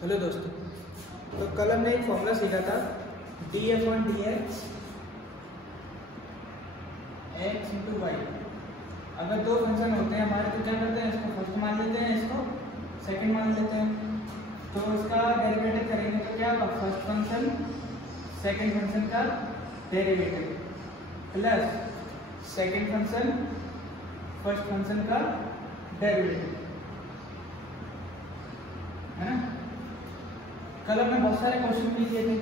Hello दोस्तों, तो कल हमने एक फॉर्मूला सीखा था d/dx x इंटू वाई। अगर दो फंक्शन होते हैं हमारे तो क्या करते हैं, इसको फर्स्ट मान लेते हैं, इसको सेकंड मान लेते हैं। तो इसका डेरिवेटिव करेंगे तो क्या होगा, फर्स्ट फंक्शन सेकंड फंक्शन का derivative plus second function first function का डेरिवेटिव, है ना। कल हमने बहुत सारे क्वेश्चन भी किए थे,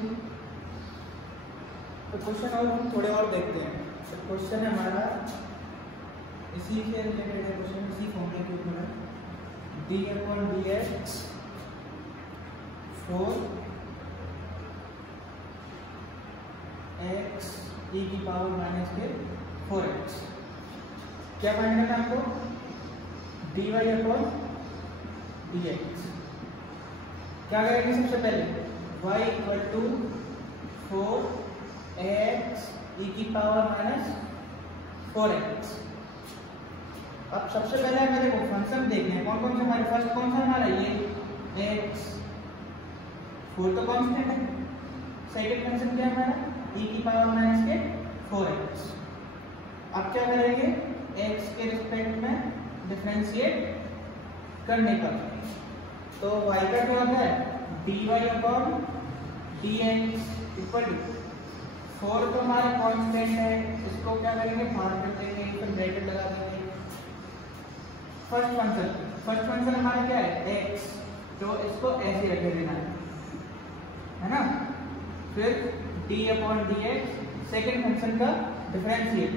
तो क्वेश्चन और हम थोड़े और देखते हैं। तो क्वेश्चन है हमारा इसी से रिलेटेड है, क्वेश्चन इसी फॉर्मूले के ऊपर है, d/dx 4x e की पावर -4x। क्या फाइंड करना है आपको, dy/dx। क्या करेंगे सबसे पहले, y equal to 4x e की पावर -4x। अब सबसे पहले हमें देखो फंक्शन देखने हैं, कौन कौन से हमारे फर्स्ट कौन सा हमारा ये x, 4 तो कांस्टेंट है। सेकंड फंक्शन क्या हमारा e की पावर -4x। अब क्या करेंगे, x के रिस्पेक्ट में डिफरेंशिएट करने पर तो y का क्या होता है dy/dx इक्वल टू 4 तो हमारा कांस्टेंट है, इसको क्या करेंगे बाहर कर देंगे, फिर ब्रैकेट लगा देंगे। फर्स्ट फंक्शन हमारा क्या है x, तो इसको ऐसे रखे देना है ना। फिर d/dx सेकंड फंक्शन का डिफरेंशिएट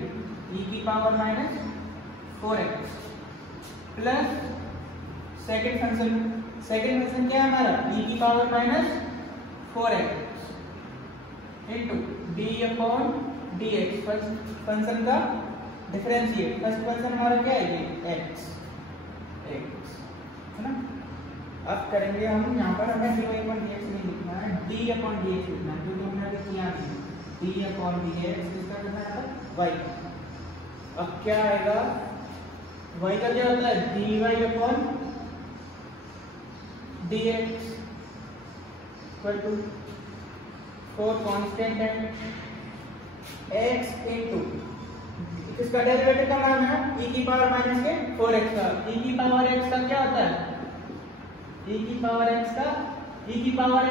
e की power -4x plus second function क्या है हमारा e की power -4x into d/dx first function का डिफरेंशिएट। फर्स्ट फंक्शन हमारा क्या है ये x, है ना। अब करेंगे हम यहाँ पर, हमें dy/dx नहीं लिखना है, d/dx लिखना है, क्योंकि हमने अभी किया नहीं। d/dx किसका करना है y। अब क्या आएगा, y का क्या होता है dy/dx इक्वल टू 4 कांस्टेंट है, x इनटू इसका डेरिवेटिव का नाम है e की पावर -4x का। e की पावर x का क्या होता है, e की पावर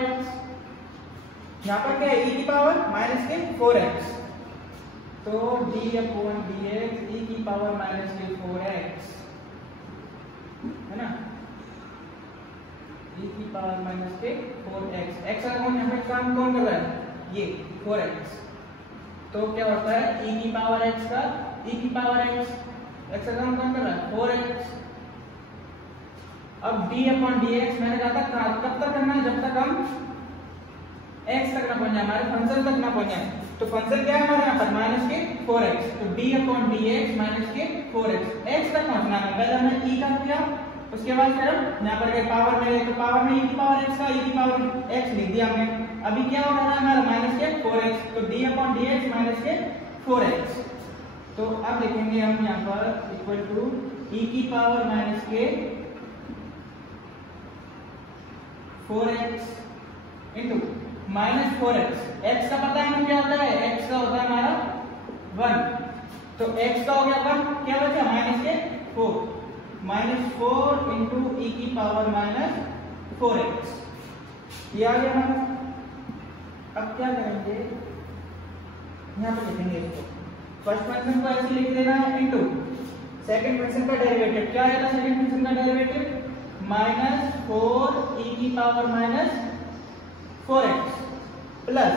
x यहाँ पर क्या है e की पावर -4x, तो d/dx e की पावर -4x, है ना, e की पावर -4x। x का कौन यहाँ पे काम कौन कर रहा है, ये 4x। तो क्या होता है e की पावर x का x का काम कौन कर रहा है 4x। अब d/dx मैंने कहा था कब तक करना है, जब तक हम x तक ना पहुंच जाए, हमारे फंक्शन तक ना पहुंच जाए। तो फंक्शन क्या है हमारे यहाँ पर -4x, तो d/dx -4x x तक पहुंचना है। पहले हमने e का किया, उसके बाद फिर हम यहाँ पर पावर में, तो पावर में e की पावर x का e की पावर x लिख दिया हमने। अभी क्या हो रहा है हमारा -4x, तो d/dx -4x। तो अब लिखेंगे हम यहाँ पर इक्वल टू e की power -4x into -4x। x का पता है हमें क्या होता है, x का होता है हमारा 1, तो x का हो गया 1, क्या बचा -4 इंटू e की पावर -4x, ये आ गया हमारा। अब क्या करेंगे, यहाँ पे लिखेंगे इसको, फर्स्ट फंक्शन को ऐसे लिख देना है इंटू सेकंड फंक्शन का डेरिवेटिव। क्या आएगा सेकंड फंक्शन का डेरिवेटिव, -4 e की power -4x plus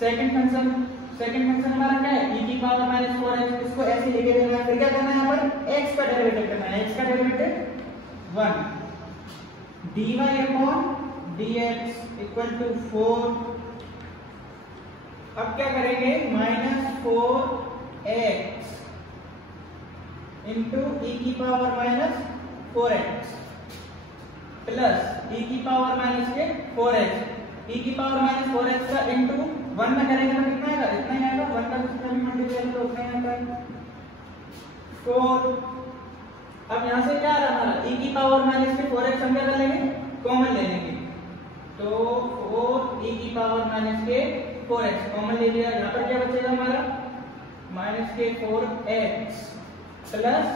second function हमारा क्या है e की पावर -4x, इसको ऐसे लिखे देना है। फिर क्या करना है यहाँ पर x का डेरिवेटिव करना है, x का डेरिवेटिव 1 dy/dx इक्वल टू 4। अब क्या करेंगे -4x इंटू e की पावर -4x प्लस e की पावर -4x, e की पावर -4x का इंटू 1 में करेंगे तो कितना आएगा, इतना ही आएगा। 1 का कितना भी मल्टीप्लाई करो उतना ही आता है 4। अब यहाँ से क्या आ रहा है हमारा e की पावर -4x हम क्या कर लेंगे, कॉमन ले लेंगे, तो 4 e की पावर माइनस के 4x कॉमन ले लिया, यहाँ पर क्या बचेगा हमारा माइनस के 4x प्लस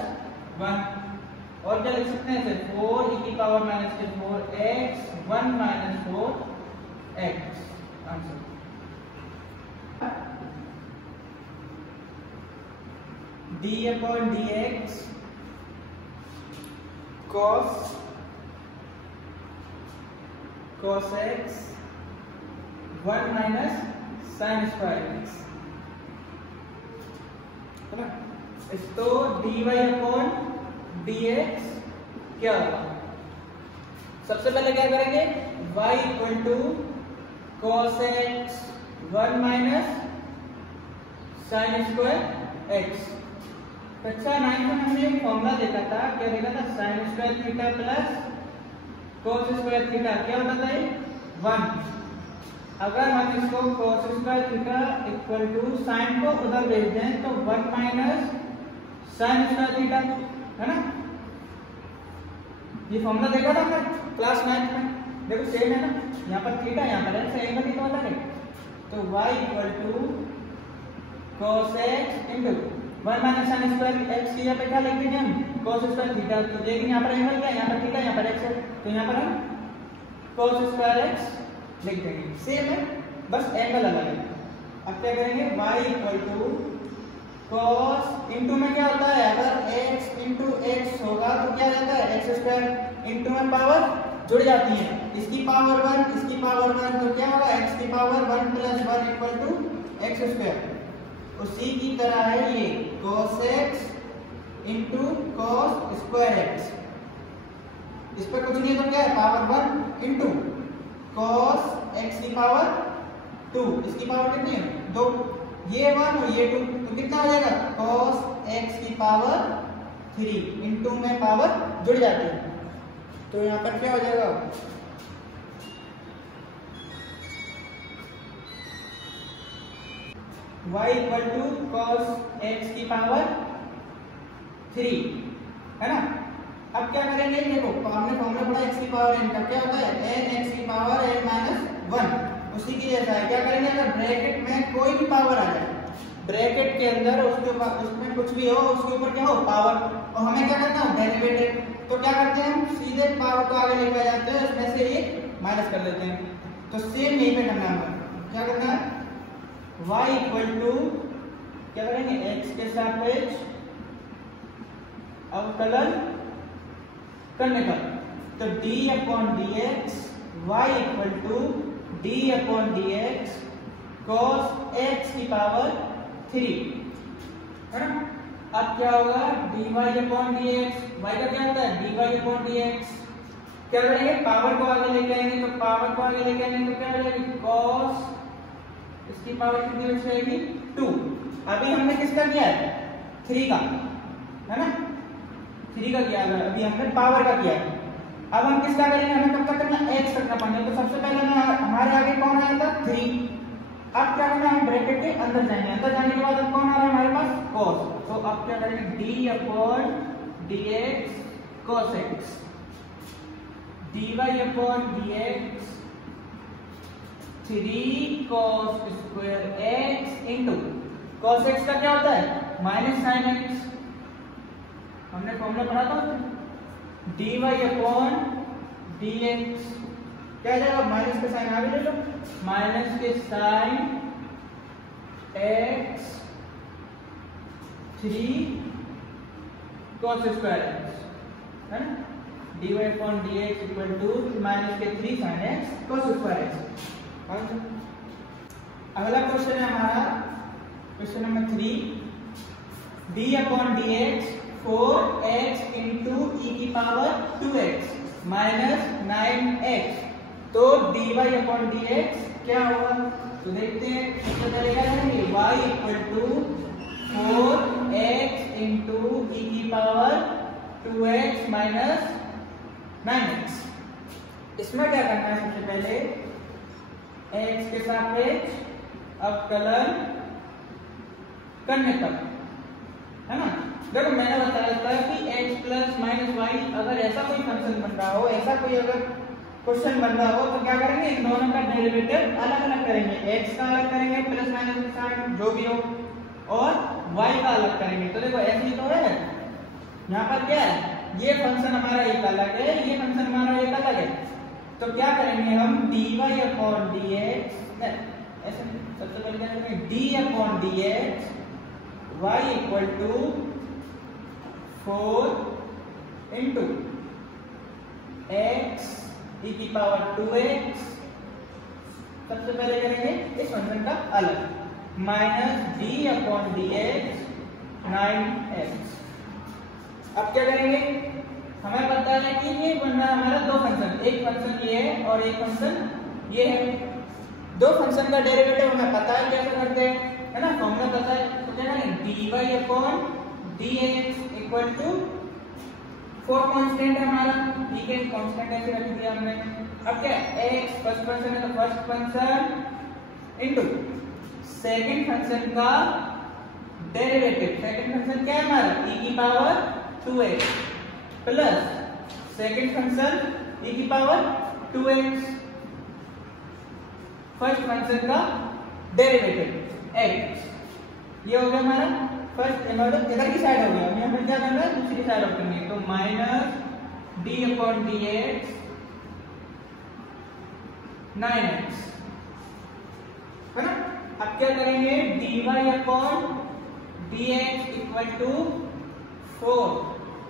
1 और क्या लिख सकते हैं इसे 4 e की पावर माइनस के 4x 1 minus 4x answer. d upon dx cos x 1 minus sine square x है ना। तो dy अपॉन dx क्या होगा, सबसे पहले क्या करेंगे y equal to cos x 1 minus sine square x। कक्षा 9 में हमने एक फॉर्मूला देखा था, क्या देखा था sine square theta plus cos square theta क्या होता था 1। अगर हम इसको cos square theta equal to sine को उधर भेज दें तो 1 माइनस साइन स्क्वायर थीटा है ना। ये फॉर्मूला देखा था हमने क्लास 9 में, देखो सेम है ना, यहाँ पर थीटा यहाँ पर है, एंगल ही तो अलग है। तो y equal to cos x into 1 minus sine square x की यहाँ पे क्या लिख देंगे हम cos स्क्वायर थीटा, तो लेकिन यहाँ पर एंगल क्या है, यहाँ पर थीटा यहाँ पर x है, तो यहाँ पर हम cos स्क्वायर x लिख देंगे, सेम है बस एंगल अलग है। अब क्या करेंगे y equal to cos into में क्या होता है, अगर x इनटू x होगा तो क्या रहता है x स्क्वायर, इनटू में पावर जुड़ जाती है, इसकी पावर 1 इसकी पावर 1 तो क्या होगा x की power 1 plus 1 equal to x square. उसी की तरह है ये cos x into cos square x, इस पर कुछ नहीं तो क्या है पावर 1 इंटू cos x की पावर 2, इसकी पावर कितनी है 2, ये 1 और ये 2 तो कितना हो जाएगा cos x की पावर 3 इंटू में पावर जुड़ जाती है, तो यहाँ पर क्या हो जाएगा y equal to cos x की पावर 3 है ना। अब क्या करेंगे, देखो हमने फॉर्मूला पढ़ा x की पावर n का क्या होता है n x की पावर n माइनस 1, उसी की जैसा है। क्या करेंगे, अगर ब्रैकेट में कोई भी पावर आ जाए, ब्रैकेट के अंदर उसके ऊपर उसमें कुछ भी हो उसके ऊपर क्या हो पावर, और हमें क्या करना है डेरिवेटिव, तो क्या करते हैं हम सीधे पावर को आगे लेके जाते हैं, इसमें से एक माइनस कर लेते हैं। तो सेम यहीं पे करना है, क्या करना है y इक्वल टू क्या करेंगे x के सापेक्ष अवकलन करने का, तो d upon dx y equal to d upon dx cos x की पावर 3 है ना। अब क्या होगा dy अपॉन dx, y का क्या होता है dy अपॉन dx, क्या करेंगे पावर को आगे लेके आएंगे, तो पावर को आगे लेके आएंगे तो क्या हो जाएगी cos इसकी पावर कितनी बच जाएगी 2। अभी हमने किसका किया है 3 का है ना, 3 का किया है, अभी हमने पावर का किया है। अब हम किसका करेंगे, हमें कब तक करना x तक का पढ़ना, तो सबसे पहले हमारे आगे कौन आया था 3। अब क्या करना है हम ब्रैकेट के अंदर जाएंगे, अंदर जाने के बाद अब कौन आ रहा है हमारे पास cos, तो अब क्या करेंगे d upon dx cos x, dy upon dx 3 cos square x into cos x का क्या होता है माइनस साइन x, हमने फॉर्मूला पढ़ा था dy अपॉन dx क्या जाएगा माइनस के साइन आगे ले लो, माइनस के sign x 3 cos square x है ना, dy upon dx equal to minus के 3 sign x cos square x। अगला क्वेश्चन है हमारा question number 3, d upon dx 4x into e की पावर 2x माइनस 9x, तो dy अपॉन dx क्या होगा, तो देखते हैं सबसे पहले क्या करेंगे y equal to 4x into e की पावर 2x माइनस 9x। इसमें क्या करना है सबसे पहले x के सापेक्ष अवकलन करने तक है ना। देखो मैंने बताया था कि x प्लस माइनस वाई, अगर ऐसा कोई फंक्शन बन रहा हो, ऐसा कोई अगर क्वेश्चन बन रहा हो तो क्या करेंगे, इन दोनों का डेरिवेटिव अलग अलग करेंगे, x का अलग करेंगे प्लस माइनस का साइन जो भी हो, और y का अलग करेंगे। तो देखो ऐसे ही तो है, यहाँ पर क्या है, ये फंक्शन हमारा एक अलग है, ये फंक्शन हमारा एक अलग है। तो क्या करेंगे हम, dy अपॉन dx, ऐसे सबसे पहले क्या करेंगे, d upon dx y equal to 4 into x e की पावर 2x, सबसे पहले करेंगे इस फंक्शन का अलग, minus d upon dx 9x। अब क्या करेंगे, हमें पता है कि ये बन रहा है हमारा दो फंक्शन, एक फंक्शन ये है और एक फंक्शन ये है। दो फंक्शन का डेरिवेटिव हमें पता है कैसे करते हैं, है ना, फॉर्मूला पता है। तो क्या करेंगे, dy upon dx equal to 4 constant है हमारा, ठीक है, कांस्टेंट ऐसे रख दिया हमने। अब क्या, x फर्स्ट फंक्शन है तो first function into second function का डेरिवेटिव, सेकंड फंक्शन क्या है हमारा, e की power 2x plus second function e की पावर 2x, फर्स्ट फंक्शन का डेरिवेटिव x। ये हो गया हमारा फर्स्ट, इधर की साइड हो गया। यहाँ पर क्या करना है, दूसरी साइड ओपन करनी है, तो minus d upon dx 9x, है ना। अब क्या करेंगे, dy upon dx equal to 4,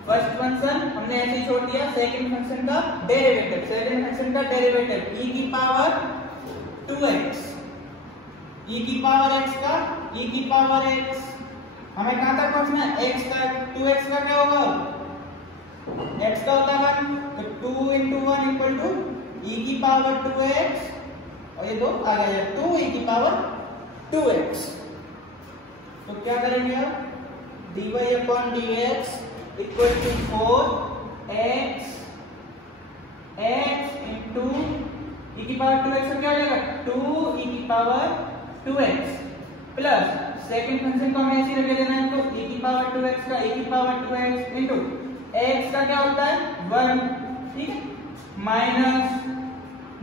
first function हमने ऐसे ही छोड़ दिया, सेकंड फंक्शन का डेरिवेटिव, सेकंड फंक्शन का डेरिवेटिव e की पावर 2x, e की पावर x का e की पावर x, हमें कहां तक पहुंचना है, x का 2x का क्या होगा, x का होता है 1, तो 2 into 1 इक्वल टू e की पावर 2x, और ये दो आ गया 2 e की पावर 2x। तो क्या करेंगे अब, dy upon dx equal to 4x into e की पावर 2x का क्या हो जाएगा, 2 e की power 2x plus second function को हमें ऐसे रख देना है, तो e की पावर 2x का e की पावर 2x इंटू x का क्या होता है 1, ठीक है, माइनस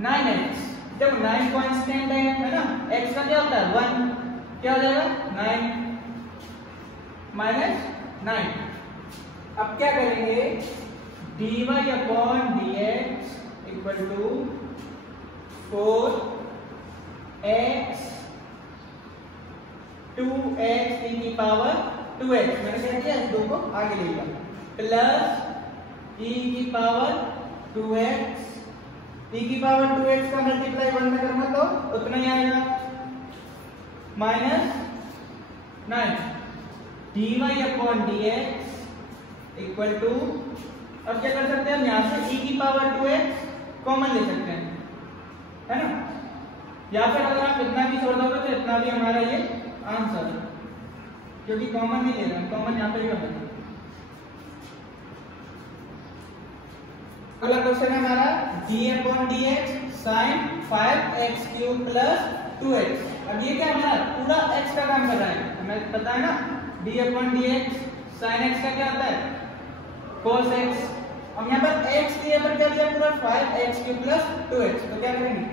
9x, जब 9 कांस्टेंट है ना, x का क्या होता है 1, क्या हो जाएगा 9 माइनस 9। अब क्या करेंगे, dy upon dx equal to 4x 2x e की पावर 2x, मैंने क्या किया, इस दो को आगे ले लिया, प्लस e की पावर 2x, e की पावर 2x का मल्टीप्लाई 1 में करना तो उतना ही आएगा, minus 9 dy upon dx equal to, अब क्या कर सकते हैं हम, यहां से e की पावर 2x कॉमन ले सकते हैं, है ना, या फिर अगर आप इतना भी छोड़ दोगे तो इतना भी हमारा ये आंसर, क्योंकि कॉमन नहीं ले रहे हैं, कॉमन यहाँ पे भी कर देंगे। अगला क्वेश्चन है हमारा d upon dx sin 5x cube plus 2x। अब ये क्या हमारा पूरा x का काम कर रहा है, हमें पता है ना, d upon dx sin x का क्या होता है cos x। अब यहाँ पर x दिया पर क्या दिया, पूरा 5x क्यूब प्लस 2x, तो क्या करेंगे,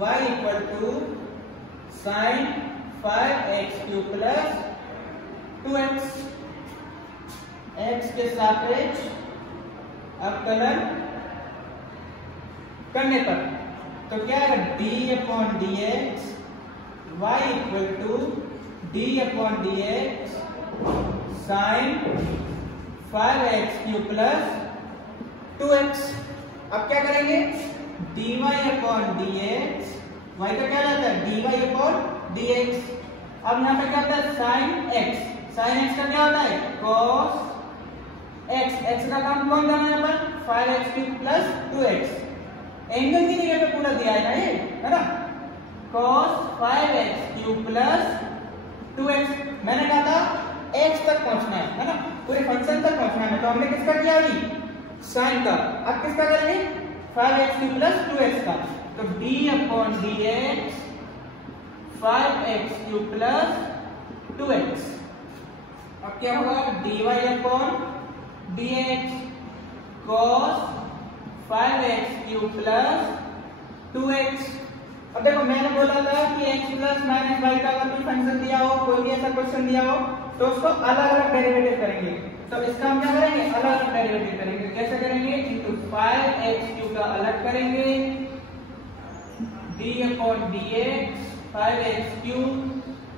y equal to sin 5x cube plus 2x, x के सापेक्ष अवकलन करने पर, तो क्या है, d upon dx y equal to d upon dx sin 5x cube plus 2x। अब क्या करेंगे, dy अपॉन dx, y का क्या रहता है dy अपॉन dx, अब यहाँ पे क्या होता है sin x का क्या होता है cos x, x का काम कौन करना है यहाँ पर 5x cube plus 2x, angle की जगह पे पूरा दिया है ना ये, है ना, cos 5x cube plus 2x, मैंने कहा था x तक पहुंचना है ना, पूरे फंक्शन तक पहुंचना है, तो हमने किसका किया अभी साइन का, अब किसका करेंगे 5x क्यूब प्लस 2x का, तो d upon dx 5x cube plus 2x। अब क्या होगा, dy upon dx cos 5x³ plus 2x। अब देखो मैंने बोला था कि x प्लस माइनस वाई का अगर कोई फंक्शन दिया हो, कोई भी ऐसा क्वेश्चन दिया हो, तो उसको अलग अलग डेरिवेटिव करेंगे। तो इसका हम क्या करेंगे, अलग अलग डेरिवेटिव करेंगे। कैसे करेंगे, इंटू 5x³ का अलग करेंगे, d/dx 5x³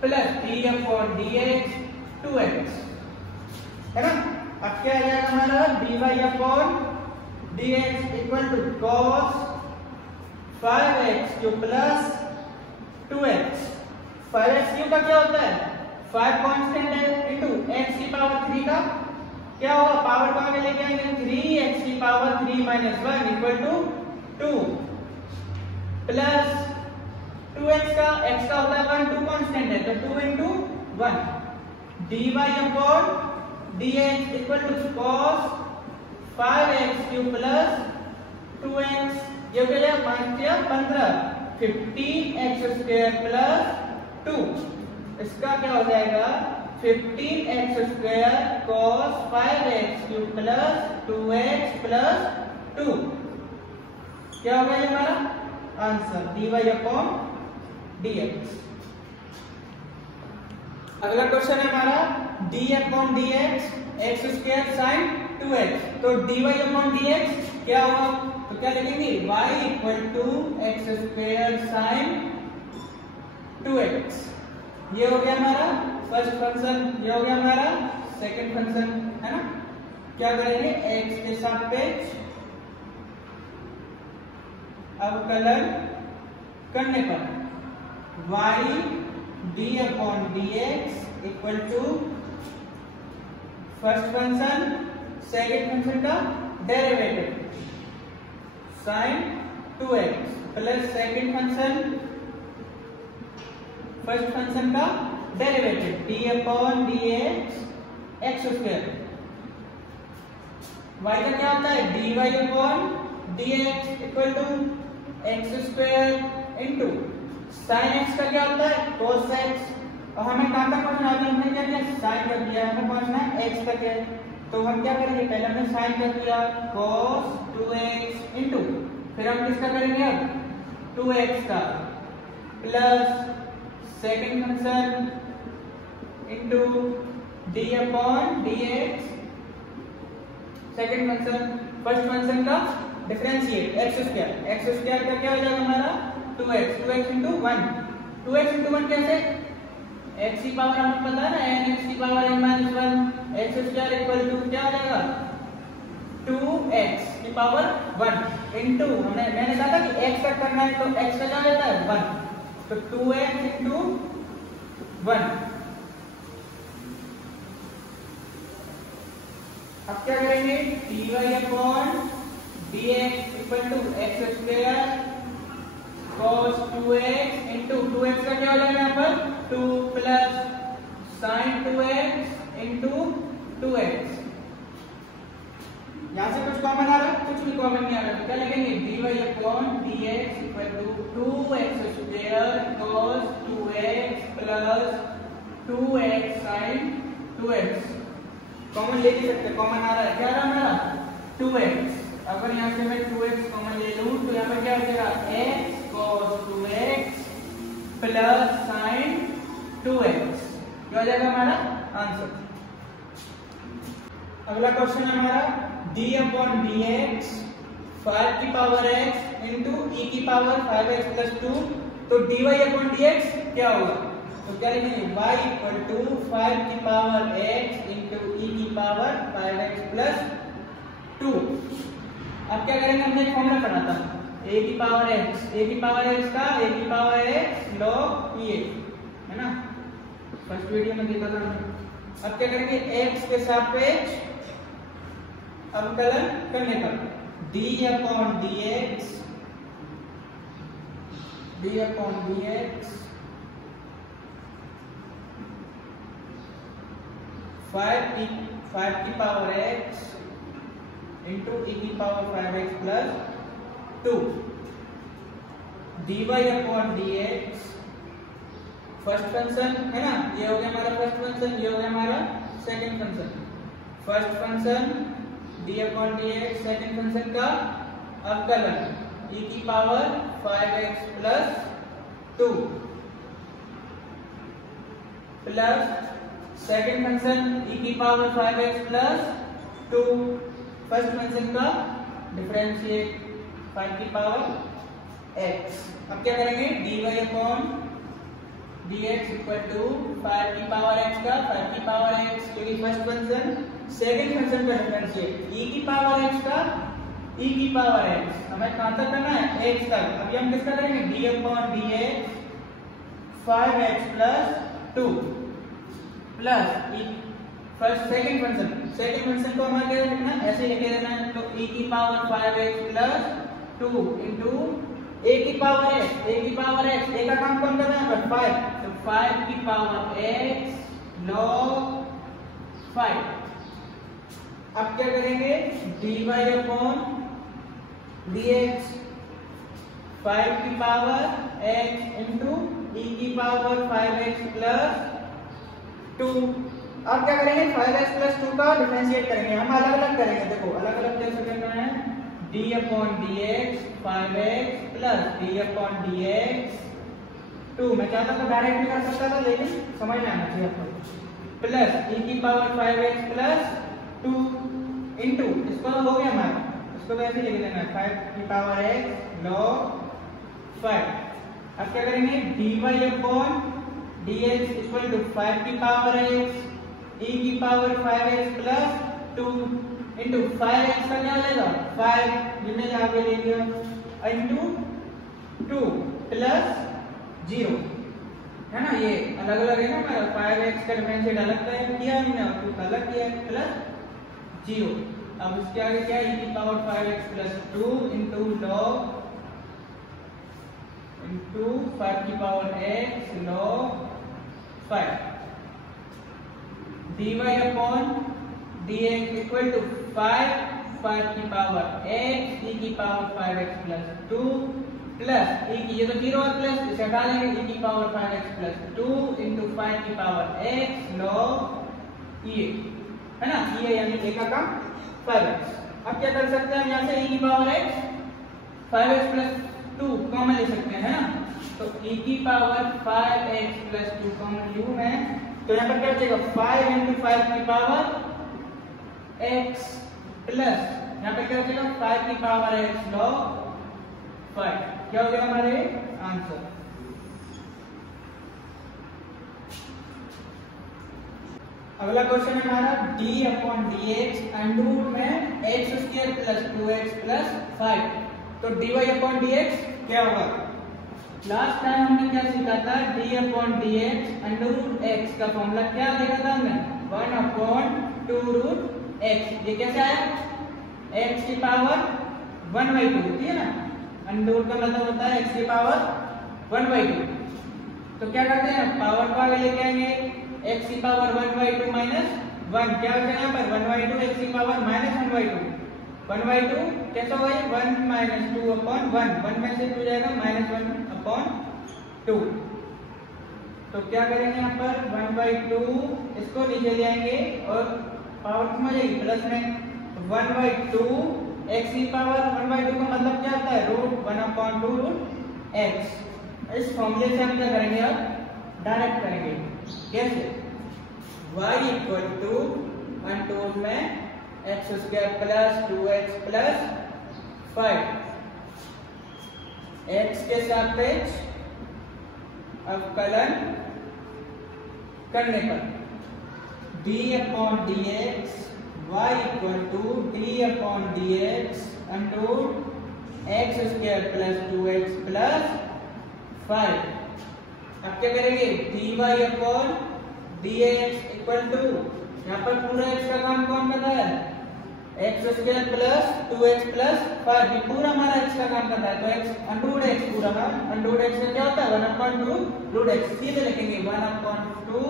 plus d/dx 2x, है ना। अब क्या आ जाएगा हमारा dy/dx equal to cos 5x³ plus 2x। 5x³ का क्या होता है, 5 कांस्टेंट है, इनटू x की पावर 3 का क्या होगा, पावर को आगे लेके आएंगे, 3x की power 3 minus 1 equal to 2 plus 2x का, x का होता है 1, 2 कांस्टेंट है तो 2 into 1 dy/dx equal to cos 5x³ plus 2x। ये क्या है, 5 या 15 15x² प्लस 2। इसका क्या हो जाएगा 15x² cos 5x³ plus 2x plus 2। क्या हो गया ये हमारा आंसर dy/dx। अगला क्वेश्चन है हमारा d/dx x² sin 2x। तो dy/dx क्या होगा, तो क्या लिखेंगे y equal to x² sin 2x। ये हो गया हमारा फर्स्ट फंक्शन, ये हो गया हमारा सेकंड फंक्शन, है ना। क्या करेंगे, x के सापेक्ष अवकलन करने पर y d/dx equal to first function second function का derivative sin 2x plus second function first function का डेरिवेटिव d/dx x²। y का क्या होता है dy/dx equal to x² into sin x का क्या होता है cos x। और हमें कहां तक पहुंचना है, हमने क्या किया sin कर दिया, हमें पहुंचना है x तक है। तो हम क्या करेंगे, पहले हमने sin कर दिया cos 2x इंटू फिर हम किसका करेंगे अब 2x का plus second function into d/dx second function first function का डिफरेंशिएट x² का क्या हो जाएगा हमारा 2x इंटू 1। 2x इंटू 1 कैसे, x की पावर हमें पता है ना n x की power n minus 1 x² equal to क्या हो जाएगा 2x की पावर 1 इंटू मैंने कहा था कि x तक करना है तो x का क्या रहता है 1, तो 2x इंटू 1। अब क्या करेंगे dy/dx equal to x² cos 2x into 2x का क्या हो जाएगा यहाँ पर 2 plus sin 2x into 2x। यहाँ से कुछ कॉमन आ रहा है, कुछ भी कॉमन नहीं आ रहा, क्या लिखेंगे dy/dx equal to 2x² cos 2x plus 2x sin 2x। Common ले नहीं सकते, कॉमन आ रहा है, क्या आ रहा है हमारा 2x। अगर यहाँ से मैं 2x कॉमन ले लूं तो यहाँ पर क्या हो जाएगा x cos 2x plus sin 2x। क्या हो जाएगा हमारा आंसर। अगला क्वेश्चन है हमारा d/dx 5 की पावर x इंटू e की पावर 5x प्लस 2। तो dy/dx क्या होगा, तो क्या लिखेंगे y इक्वल टू 5 की पावर x इंटू e की पावर 5x प्लस 2। अब क्या करेंगे, हमने एक फॉर्मूला पढ़ा था a की पावर x का a की पावर x log e है ना, फर्स्ट वीडियो में देखा था हमने। अब क्या करेंगे, x के सापेक्ष अवकलन करने पर d/dx 5 की पावर x इंटू e की power 5x plus 2 dy/dx first function है ना, ये हो गया हमारा फर्स्ट फंक्शन, ये हो गया हमारा second function. First function d/dx second function का अवकलन e की power 5x plus 2 plus second function e की power 5x plus 2 first function का डिफरेंशिएट 5 की पावर x। अब क्या करेंगे dy upon dx equal to 5 की पावर x का 5 की पावर x, क्योंकि फर्स्ट फंक्शन सेकेंड फंक्शन का डिफरेंशिएट e की पावर x का e की पावर x, हमें कहां तक करना है x तक। अभी हम किसका करेंगे d upon dx 5x plus 2 plus first second function को हमें क्या लिखना है, ऐसे लिखे देना है। तो e की power 5x plus 2 into a की पावर x, a का काम कौन कर रहा है 5, तो 5 की पावर x log 5। अब क्या करेंगे dy अपॉन dx 5 की पावर x इंटू e की पावर 5x प्लस 2। अब क्या करेंगे 5x प्लस 2 का डिफरेंशिएट करेंगे, हम अलग अलग करेंगे। देखो अलग अलग कैसे करना है, d upon dx 5x plus d upon dx 2। मैं चाहता था डायरेक्ट भी कर सकता था, लेकिन समझ में आना चाहिए आपको। प्लस e की पावर 5x प्लस 2 इंटू इसको हो गया हमारा, इसको तो ऐसे लिख देना है 5 की पावर x log 5। अब क्या करेंगे dy upon dx equal to 5 की पावर x e की power 5x plus 2 into 5x का क्या लेगा 5 जिन्हें यहाँ पे ले लिया इंटू 2 प्लस 0 है ना। ये अलग अलग है ना हमारा, 5x का डिफरेंशिएट अलग किया हमने और 2 का अलग किया प्लस 0। अब इसके आगे क्या है e की power 5x plus 2 into log into 5 की power x log 5 dy upon dx equal to 5 की पावर x e की power 5x plus 2 plus e की, ये तो 0 और प्लस इसे हटा देंगे, e की पावर 5x प्लस 2 इंटू 5 की पावर x log e है ना, ये यानी a का काम 5x। अब क्या कर सकते हैं यहाँ से e की power x 5x plus 2 common ले सकते हैं, है ना। तो e की पावर 5x प्लस 2 कॉमन लूँ मैं, तो यहाँ पर क्या बचेगा 5 इंटू 5 की पावर x प्लस यहाँ पे क्या बचेगा 5 की पावर x log 5। क्या हो गया हमारे आंसर। अगला क्वेश्चन है हमारा d अपॉन dx अंडर में x square plus 2x plus 5। तो dy अपॉन dx क्या होगा, लास्ट टाइम हमने क्या सीखा था d upon dx under x का फॉर्मूला क्या देखा था हमने 1 अपॉन 2 रूट x। ये कैसे आया, x की पावर 1/2 होती है ना, अंडर का मतलब होता है x की पावर 1/2। तो क्या करते हैं पावर को आगे लेके आएंगे, x की पावर 1/2 माइनस 1 क्या बचेगा यहाँ पर 1/2 x की पावर माइनस 1/2 1/2 कैसा होगा ये 1 माइनस 2 अपॉन 1 में से 2 जाएगा माइनस 1 अपॉन 2। तो क्या करेंगे यहाँ पर 1/2 इसको नीचे ले आएंगे और पावर कितना हो जाएगी प्लस में 1/2 x की पावर 1/2 का मतलब क्या होता है रूट 1 अपॉन 2 रूट x। इस फॉर्मूले से हम क्या करेंगे अब डायरेक्ट करेंगे, कैसे y इक्वल टू 1/2 में x square plus 2x plus 5 x के सापेक्ष अवकलन करने पर d upon dx y equal to d upon dx under x square plus 2x plus 5। अब क्या करेंगे dy upon dx equal to, यहाँ पर पूरा x का काम कौन कर रहा है x square plus 2x plus 5, ये पूरा हमारा x का काम करता है। तो x अंडर x पूरा का अंडर x से क्या होता है 1 अपॉन 2 रूट x, सीधे लिखेंगे 1 अपॉन 2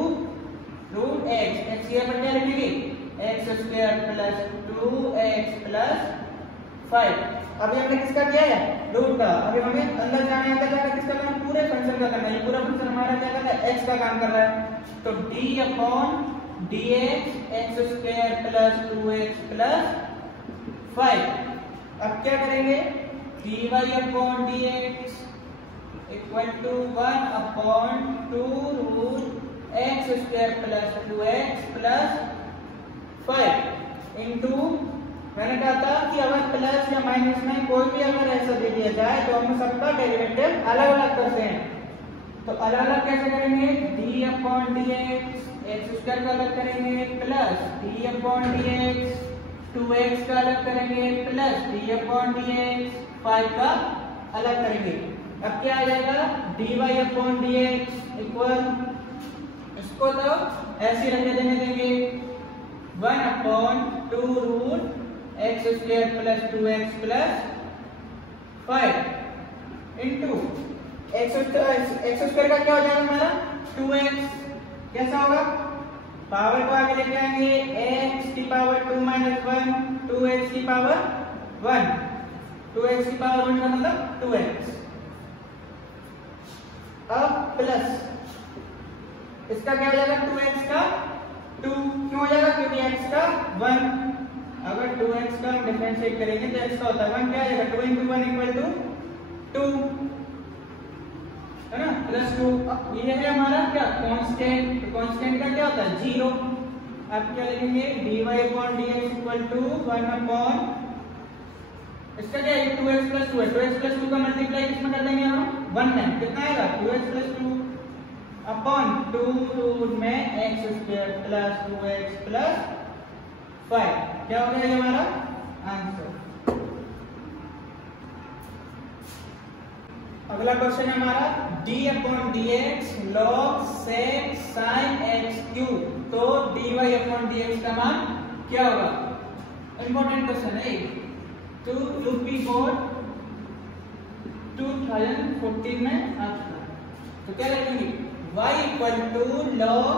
रूट x। x यहाँ पर क्या लिखेंगे x square plus 2x plus 5। अभी हमने किसका किया है रूट का, अभी हमें अंदर जाने अंदर जाकर किसका करना पूरे फंक्शन का करना है। ये पूरा फंक्शन हमारा क्या कर रहा है x का काम कर रहा है। तो d upon dx x square plus 2x plus 5। अब क्या करेंगे dy upon dx equal to 1 upon 2 root x square plus 2x plus 5 into, मैंने कहा था कि अगर प्लस या माइनस में कोई भी अगर ऐसा दे दिया जाए तो हम सबका डेरिवेटिव अलग अलग करते हैं। तो अलग अलग कैसे करेंगे? d upon dx x square का अलग करेंगे plus d upon dx 2x का अलग करेंगे प्लस d अपॉन dx 5 का अलग करेंगे। अब क्या आ जाएगा? dy अपॉन dx इक्वल, इसको तो ऐसे रखे देंगे 1 upon 2 root x square plus 2x plus 5 into x square का क्या हो जाएगा हमारा? 2x। कैसा होगा? पावर को आगे लेके आएंगे x की पावर 2 माइनस 1 2x की पावर 1 2x की पावर 1 का मतलब 2x। अब प्लस इसका क्या हो जाएगा? 2x का 2 क्यों हो जाएगा? क्योंकि x का 1। अगर 2x का हम डिफरेंशिएट करेंगे तो x का होता है 1, क्या आ जाएगा? 2 into 1 इक्वल टू 2 है ना, प्लस 2। ये है हमारा क्या? कांस्टेंट। तो कांस्टेंट का क्या होता है? 0। अब क्या लिखेंगे? dy upon dx equal to 1 upon, इसका क्या है? 2x प्लस 2 है, 2x प्लस 2 का मल्टीप्लाई किसमें कर देंगे हम? 1 में। कितना आएगा? 2x प्लस 2 अपॉन 2 रूट में x square plus 2x plus 5। क्या हो गया हमारा आंसर? अगला क्वेश्चन है हमारा d upon dx log sec sin x cube. तो dy अपॉन dx का मान क्या होगा? इंपॉर्टेंट क्वेश्चन है। तो यूपी बोर्ड 2014 में आ चुका है। तो क्या लिखेंगे? y equal to log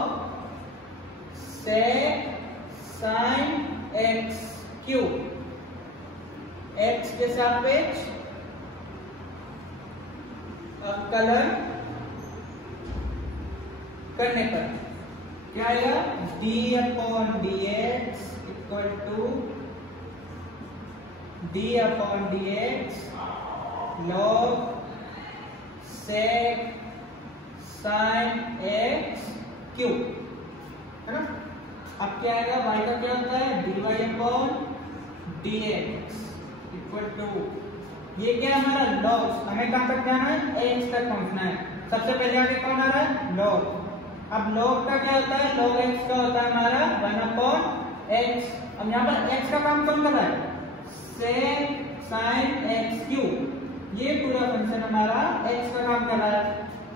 sec sin x cube, x के सापेक्ष कलर करने पर क्या आएगा? d upon dx equal to d upon dx log sec sin x cube, है ना। अब क्या आएगा? y का क्या होता है? dy upon dx equal to, ये क्या है हमारा? log। हमें कहां तक जाना है? x तक पहुंचना है। सबसे पहले आगे कौन आ रहा है? log। अब log का क्या होता है? log x का होता है हमारा 1 अपॉन x। अब यहाँ पर x का काम कौन कर रहा है? sec sin x cube. ये पूरा फंक्शन हमारा x का काम कर रहा है।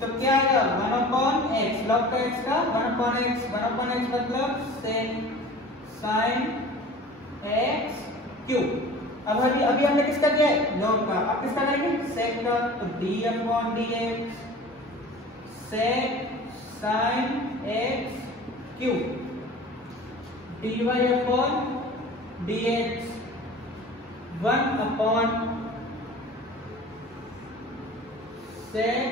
तो क्या आएगा? 1 अपॉन x, log का x का 1 अपॉन x, 1 अपॉन x मतलब sec sin x क्यूब। अब अभी हमने किसका किया है? log का। अब किसका करेंगे? sec का। तो d upon dx sec sin x cube, dy upon dx 1 upon sec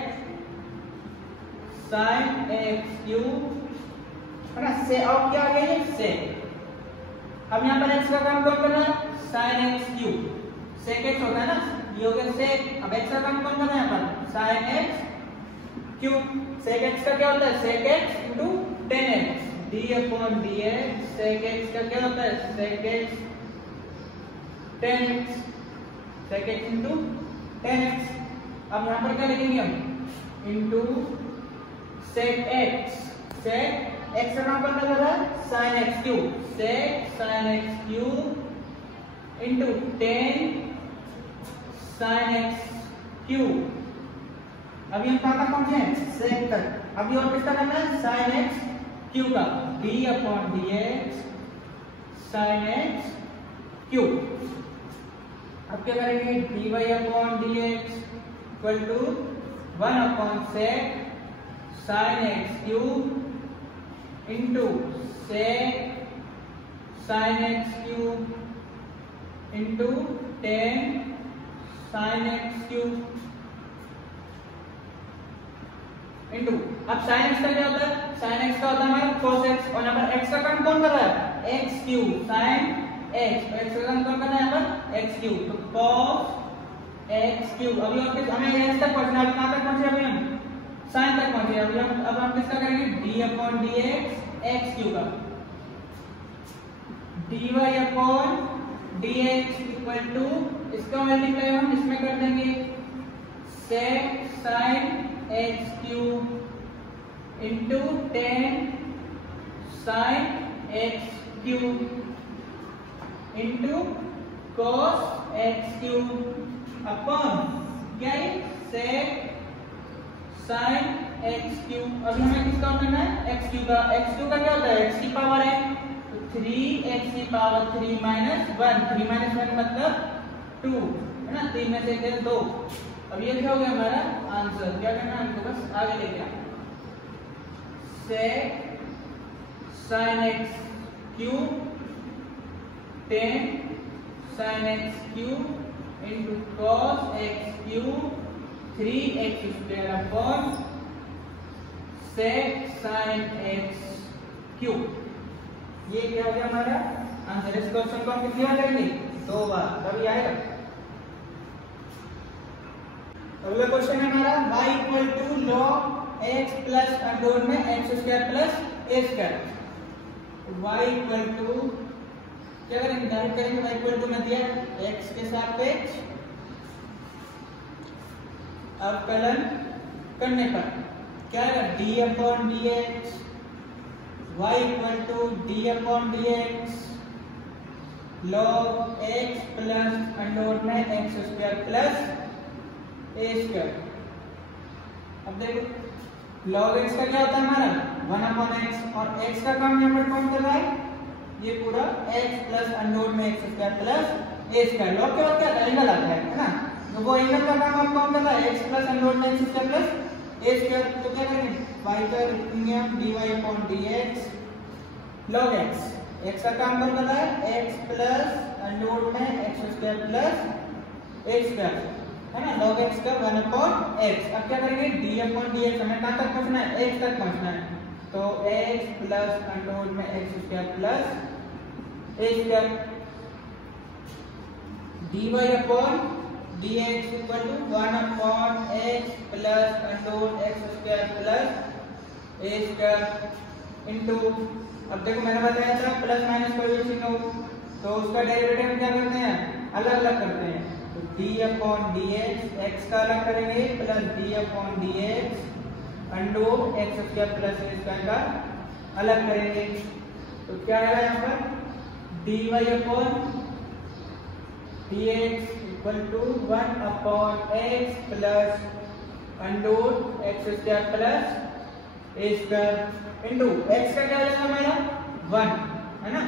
sin x cube, है ना। से अब क्या आ गया? ये sec। अब यहाँ पर x का काम कौन कर रहा है? sin x cube. sec x होता है ना, ये हो गया sec। अब x का काम कौन कर रहा है यहाँ पर? sin x cube. sec x का क्या होता है? sec x into tan x, d upon dx sec x का क्या होता है? sec x tan x, sec x into tan x। अब यहाँ पर क्या लिखेंगे हम? Into sec x, sec x का काम कौन कर रहा है? sin x cube, sec sin x cube into tan sin x cube. अभी हम कहां तक पहुंचे हैं? sec तक। अभी और किसका करना है? sin x क्यूब का, d upon dx sin x cube. अब क्या करेंगे? dy upon dx equal to 1 upon sec sin x cube into sec sin x cube into tan sin x cube into, अब sin x का क्या होता है? sin x का होता है हमारा cos x। और यहाँ पर x का काम कौन कर रहा है? x cube sin x। तो x का काम कौन कर रहा है यहाँ पर? x cube. तो cos एक्स क्यूब। अभी हमें एक्स तक पहुंचना है, कहां तक पहुंचे अभी हम साइन तक पहुंचे। अभी हम किसका करेंगे d upon d x cube का dy upon dx equal to इसका मल्टीप्लाई हम इसमें कर देंगे sec sin x cube into 10 sin x cube into cos x cube upon क्या है sec sin x क्यूब। अभी हमें किसका करना है x क्यूब का। x क्यूब का क्या होता है x की पावर है 3x की पावर 3 माइनस 1। 3 माइनस 1 मतलब 2 है ना, 3 में से 1 2। अब ये क्या हो गया हमारा आंसर। क्या करना है हमको बस आगे लेके आना sec sin x cube 10 sin x cube into cos x cube 3x square upon sec sin x cube. ये क्या हो गया हमारा आंसर। इस क्वेश्चन को हम कितनी बार करेंगे 2 बार, तभी आएगा। अगला क्वेश्चन है हमारा y equal to log x plus under में x square plus a square. y equal to क्या करेंगे डायरेक्ट करेंगे y इक्वल टू में दिया x के सापेक्ष अवकलन करने पर क्या है d upon dx y equal to d upon dx log x plus under में x square plus a square. अब देखो log x का क्या होता है हमारा 1 अपॉन x और x का काम यहाँ पर कौन कर रहा है ये पूरा x प्लस अंडर में x square plus a square. log के बाद क्या एंगल आता है ना, तो वो एंगल का काम आप कौन कर रहा है x प्लस अंडर में x square plus a square. तो क्या करेंगे y का लिखेंगे हम dy upon dx log x। x का काम कौन कर रहा है x प्लस अंडर में x square plus a square है ना, log x का 1 अपॉन x। अब क्या करेंगे d अपॉन dx। हमें कहां तक पहुंचना है x तक पहुंचना है, तो x प्लस अंडर में x square plus a square dy upon dx equal to 1 upon x plus under x square plus a square into. अब देखो मैंने बताया था प्लस माइनस कोई भी चिन्ह हो तो उसका डेरिवेटिव क्या करते हैं अलग अलग करते हैं। तो d अपॉन dx x का अलग करेंगे plus d upon dx under x square plus a square का अलग करेंगे। तो क्या आएगा यहाँ पर dy upon dx equal to 1 upon x plus under x square plus a square into x का क्या हो जाएगा हमारा 1 है ना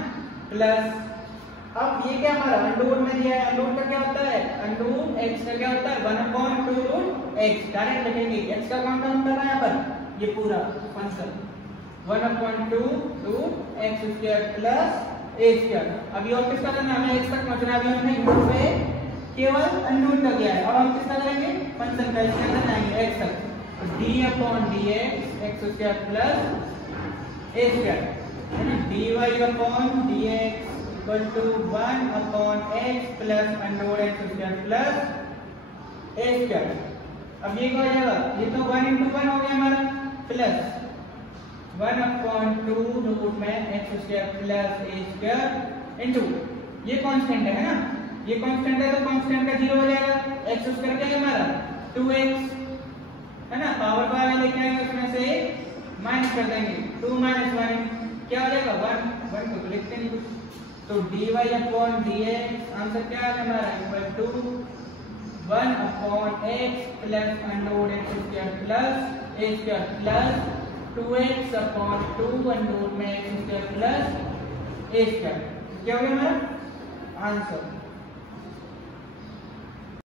प्लस। अब ये क्या हमारा अंडर में दिया है, अंडर का क्या होता है अंडर x का क्या होता है 1 अपॉन 2 रूट x। डायरेक्ट लिखेंगे x का कौन काम कर रहा है यहाँ पर ये पूरा function 1 upon 2 root x square plus a square. अभी और किसका करना है हमें x तक पहुंचना है। अभी हमने यहाँ पे केवल अंडर का किया है, अब हम किसका करेंगे फंक्शन का इसके अंदर जाएंगे x तक। d upon dx x square plus a square है ना dy upon dx equal to 1 upon x plus under x square plus a square. अब ये क्या हो जाएगा ये तो 1 into 1 हो गया हमारा प्लस 1 अपॉन 2 रूट में x square plus a square into ये कांस्टेंट है ना, ये कांस्टेंट है तो कांस्टेंट का 0 हो जाएगा। x स्क्वायर क्या है हमारा 2x है ना, पावर को आगे लेके आएंगे उसमें से माइनस कर देंगे 2 माइनस 1 क्या हो जाएगा 1 1 को लिखते नहीं कुछ। तो dy अपॉन dx आंसर क्या है हमारा equal to 1 upon x plus under x square plus a square plus 2x upon 2 under में x square plus a square. क्या हो गया हमारा आंसर।